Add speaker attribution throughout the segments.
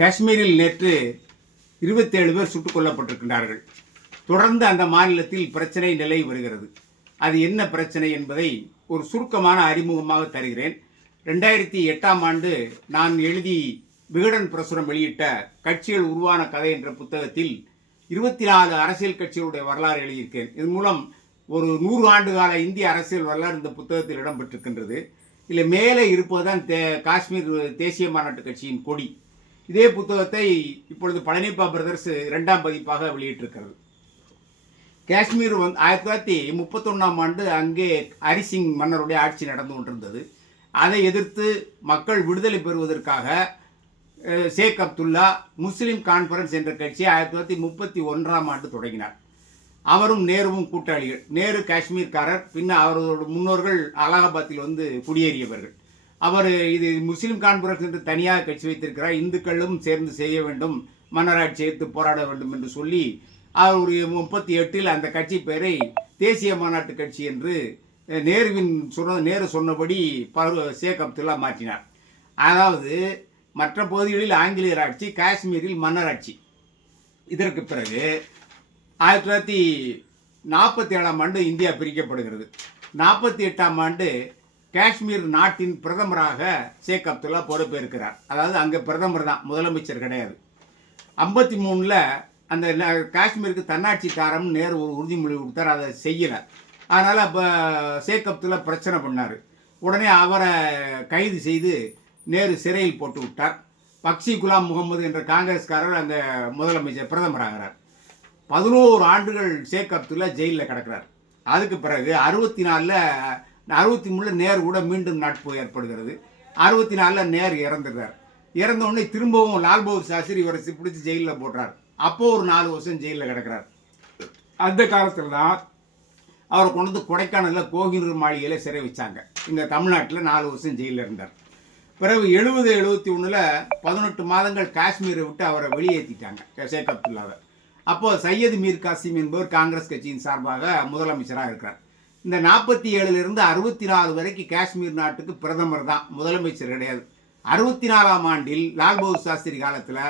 Speaker 1: காஷ்மீரில் நேற்று இருபத்தேழு பேர் சுட்டுக் கொல்லப்பட்டிருக்கின்றார்கள். தொடர்ந்து அந்த மாநிலத்தில் பிரச்சனை நிலை வருகிறது. அது என்ன பிரச்சனை என்பதை ஒரு சுருக்கமான அறிமுகமாக தருகிறேன். ரெண்டாயிரத்தி எட்டாம் ஆண்டு நான் எழுதி விகடன் பிரசுரம் வெளியிட்ட கட்சிகள் உருவான கதை என்ற புத்தகத்தில் இருபத்தி நாலு அரசியல் கட்சிகளுடைய வரலாறு எழுதியிருக்கேன். இதன் மூலம் ஒரு நூறு ஆண்டு கால இந்திய அரசியல் வரலாறு இந்த புத்தகத்தில் இடம்பெற்றிருக்கின்றது. இதில் மேலே இருப்பதுதான் தே காஷ்மீர் தேசிய மாநாட்டு கட்சியின் கொடி. இதே புத்தகத்தை இப்பொழுது பழனிப்பா பிரதர்ஸ் இரண்டாம் பதிப்பாக வெளியிட்டிருக்கிறது. காஷ்மீர் வந்து ஆயிரத்தி தொள்ளாயிரத்தி முப்பத்தொன்னாம் ஆண்டு அங்கே ஹரிசிங் மன்னருடைய ஆட்சி நடந்து கொண்டிருந்தது. அதை எதிர்த்து மக்கள் விடுதலை பெறுவதற்காக ஷேக் அப்துல்லா முஸ்லீம் கான்ஃபரன்ஸ் என்ற கட்சியை ஆயிரத்தி தொள்ளாயிரத்தி முப்பத்தி ஒன்றாம் ஆண்டு தொடங்கினார். அவரும் நேருவும் கூட்டாளிகள். நேரு காஷ்மீர்காரர். பின்ன அவரோட முன்னோர்கள் அலகாபாத்தில் வந்து குடியேறியவர்கள். அவர் இது முஸ்லீம் கான்பரன்ஸ் என்று தனியாக கட்சி வைத்திருக்கிறார். இந்துக்களும் சேர்ந்து செய்ய வேண்டும். மன்னராட்சி எடுத்து போராட வேண்டும் என்று சொல்லி அவருடைய முப்பத்தி எட்டில் அந்த கட்சி பெயரை தேசிய மாநாட்டு கட்சி என்று நேருவின் சொன்ன நேரு சொன்னபடி பரு ஷேக் அப்துல்லா மாற்றினார். அதாவது மற்ற பகுதிகளில் ஆங்கிலேயர் ஆட்சி காஷ்மீரில் மன்னராட்சி. இதற்கு பிறகு ஆயிரத்தி தொள்ளாயிரத்தி நாற்பத்தி ஏழாம் ஆண்டு இந்தியா பிரிக்கப்படுகிறது. நாற்பத்தி எட்டாம் ஆண்டு காஷ்மீர் நாட்டின் பிரதமராக ஷேக் அப்துல்லா பொறுப்பேற்கிறார். அதாவது அங்கே பிரதமர் தான் முதலமைச்சர் கிடையாது. ஐம்பத்தி மூணில் அந்த காஷ்மீருக்கு தன்னாட்சி தாரம் நேரு ஒரு உறுதிமொழி கொடுத்தார் அதை செய்யலை. அதனால் அப்போ ஷேக் அப்துல்லா பிரச்சனை பண்ணார். உடனே அவரை கைது செய்து நேரு சிறையில் போட்டு விட்டார். பக்ஷி குலாம் முகமது என்ற காங்கிரஸ்காரர் அந்த முதலமைச்சர் பிரதமராகிறார். பதினோரு ஆண்டுகள் ஷேக் அப்துல்லா ஜெயிலில் கிடக்கிறார். அதுக்கு பிறகு அறுபத்தி நாலில் அறுபத்தி மூணில் நேர் கூட மீண்டும் நட்பு ஏற்படுகிறது. அறுபத்தி நாலில் நேர் இறந்துடுறார். இறந்த உடனே திரும்பவும் லால் பகதூர் சாஸ்திரி இவரை பிடிச்சி ஜெயிலில் போடுறார் அப்போ ஒரு நாலு வருஷம் ஜெயிலில் கிடக்கிறார். அந்த காலத்தில் தான் அவரை கொண்டு வந்து கொடைக்கானலில் கோகினூர் மாளிகையில் சிறை வச்சாங்க. இங்கே தமிழ்நாட்டில் நாலு வருஷம் ஜெயிலில் இருந்தார். பிறகு எழுபது எழுபத்தி ஒன்றில் பதினெட்டு மாதங்கள் காஷ்மீரை விட்டு அவரை வெளியேற்றிட்டாங்க ஷேக் அப்துல்லாவை. அப்போ சையது மீர் காசிம் என்பவர் காங்கிரஸ் கட்சியின் சார்பாக முதலமைச்சராக இருக்கிறார். இந்த நாற்பத்தி ஏழுலேருந்து அறுபத்தி நாலு வரைக்கும் காஷ்மீர் நாட்டுக்கு பிரதமர் தான் முதலமைச்சர் கிடையாது. அறுபத்தி நாலாம் ஆண்டில் லால் பகதூர் சாஸ்திரி காலத்தில்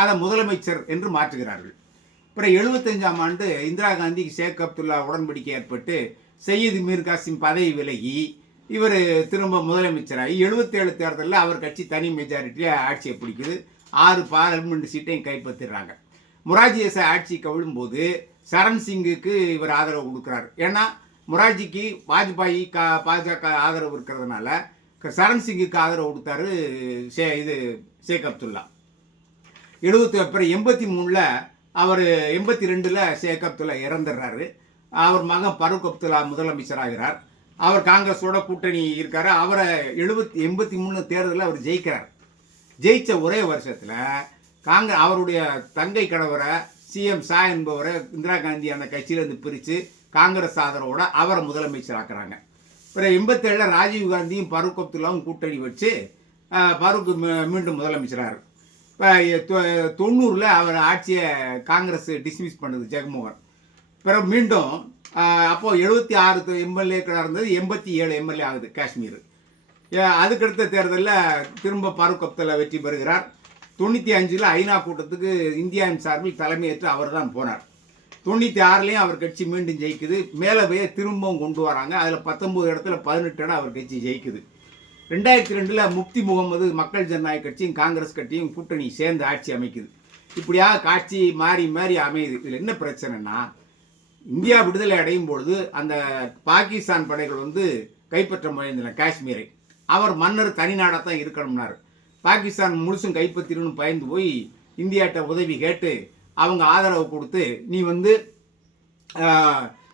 Speaker 1: அதை முதலமைச்சர் என்று மாற்றுகிறார்கள். அப்புறம் எழுபத்தஞ்சாம் ஆண்டு இந்திரா காந்தி ஷேக் அப்துல்லா உடன்படிக்கை ஏற்பட்டு சையீத் மீர் காசிம் பதவி விலகி இவர் திரும்ப முதலமைச்சராகி எழுபத்தேழு தேர்தலில் அவர் கட்சி தனி மெஜாரிட்டியாக ஆட்சியை பிடிக்குது. ஆறு பார்லிமெண்ட் சீட்டையும் கைப்பற்றிடுறாங்க. முராஜி தேசாய் ஆட்சி கவிழும்போது சரண் சிங்குக்கு இவர் ஆதரவு கொடுக்குறாரு. ஏன்னா மொராஜிக்கு வாஜ்பாய் கா பாஜக ஆதரவு இருக்கிறதுனால சரண் சிங்குக்கு ஆதரவு கொடுத்தாரு ஷே இது ஷேக் அப்துல்லா. எழுபத்தி அப்புறம் எண்பத்தி மூணில் அவர் எண்பத்தி ரெண்டில் ஷேக் அப்துல்லா இறந்துடுறாரு அவர் மகன் பரூக் அப்துல்லா முதலமைச்சராகிறார் அவர் காங்கிரஸோட கூட்டணி இருக்கார். அவரை எழுபத்தி எண்பத்தி மூணு தேர்தலில் அவர் ஜெயிக்கிறார். ஜெயித்த ஒரே வருஷத்தில் காங்கிர அவருடைய தங்கை கணவரை சிஎம் சா என்பவரை இந்திரா காந்தி அந்த கட்சியிலேருந்து பிரித்து காங்கிரஸ் ஆதரவோட அவரை முதலமைச்சராக்குறாங்க. பிறகு எண்பத்தேழில் ராஜீவ் காந்தியும் பரூக் அப்துல்லாவும் கூட்டணி வச்சு அஹ், மீண்டும் முதலமைச்சராக இப்போ தொண்ணூறில் அவர் ஆட்சியை காங்கிரஸ் டிஸ்மிஸ் பண்ணுது ஜெகமோகன். பிறகு மீண்டும் அப்போது எழுபத்தி ஆறு எம்எல்ஏக்களாக இருந்தது எண்பத்தி ஏழு எம்எல்ஏ ஆகுது காஷ்மீர். அதுக்கடுத்த தேர்தலில் திரும்ப பாரூக் அப்துல்லா வெற்றி பெறுகிறார். தொண்ணூற்றி அஞ்சில் ஐநா கூட்டத்துக்கு இந்தியாவின் சார்பில் தலைமையேற்று அவர் தான் போனார். தொண்ணூற்றி ஆறுலேயும் அவர் கட்சி மீண்டும் ஜெயிக்குது. மேலே போய் திரும்பவும் கொண்டு வராங்க. அதில் பத்தொம்போது இடத்துல பதினெட்டு இடம் அவர் கட்சி ஜெயிக்குது. ரெண்டாயிரத்தி ரெண்டில் முப்தி முகமது மக்கள் ஜனநாயக கட்சியும் காங்கிரஸ் கட்சியும் கூட்டணி சேர்ந்து ஆட்சி அமைக்குது. இப்படியாக காட்சி மாறி மாறி அமையுது. இதில் என்ன பிரச்சனைனா இந்தியா விடுதலை அடையும் பொழுது அந்த பாகிஸ்தான் படைகள் வந்து கைப்பற்ற முயன்றன காஷ்மீரை. அவர் மன்னர் தனிநாடாக தான் இருக்கணும்னார். பாகிஸ்தான் முழுசும் கைப்பற்றிடணும்னு பயந்து போய் இந்தியாட்ட உதவி கேட்டு அவங்க ஆதரவு கொடுத்து நீ வந்து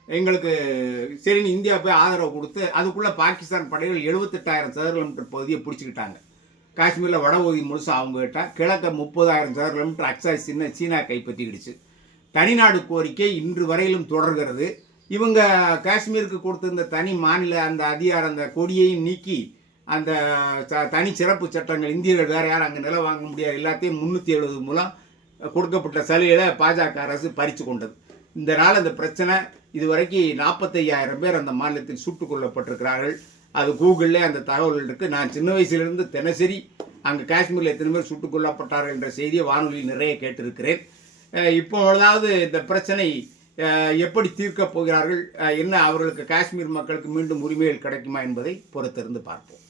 Speaker 1: எங்களுக்கு சரி நீ இந்தியா போய் ஆதரவு கொடுத்து அதுக்குள்ளே பாகிஸ்தான் படைகள் எழுபத்தெட்டாயிரம் சதுர கிலோமீட்டர் பகுதியை பிடிச்சிக்கிட்டாங்க. காஷ்மீரில் வடபகுதி முழுசாக அவங்க கிட்ட கிழக்க முப்பதாயிரம் சதுர கிலோமீட்டர் அக்சாய் சின்ன சீனா கைப்பற்றிக்கிடுச்சு. தனிநாடு கோரிக்கை இன்று வரையிலும் தொடர்கிறது. இவங்க காஷ்மீருக்கு கொடுத்திருந்த தனி மாநில அந்த அதிகாரம் அந்த கொடியையும் நீக்கி அந்த ச- தனி சிறப்பு சட்டங்கள் இந்தியர்கள் வேறு யாரும் அங்கே நிலம் வாங்க முடியாது. எல்லாத்தையும் முந்நூற்றி எழுபது மூலம் கொடுக்கப்பட்ட சலுகைகளை பாஜக அரசு பறித்து கொண்டது. இந்த நாள் அந்த பிரச்சனை இதுவரைக்கும் நாற்பத்தையாயிரம் பேர் அந்த மாநிலத்தில் சுட்டுக் கொல்லப்பட்டிருக்கிறார்கள். அது கூகுளில் அந்த தகவல்கள் இருக்குது நான் சின்ன வயசுலேருந்து தினசரி அங்கே காஷ்மீரில் எத்தனை பேர் சுட்டுக் கொல்லப்பட்டார்கள் என்ற செய்தியை வானொலியில் நிறைய கேட்டிருக்கிறேன். இப்போதாவது இப்பொழுதாவது இந்த பிரச்சனை எப்படி தீர்க்கப் போகிறார்கள்? என்ன அவர்களுக்கு காஷ்மீர் மக்களுக்கு மீண்டும் உரிமைகள் கிடைக்குமா என்பதை பொறுத்திருந்து பார்ப்போம்.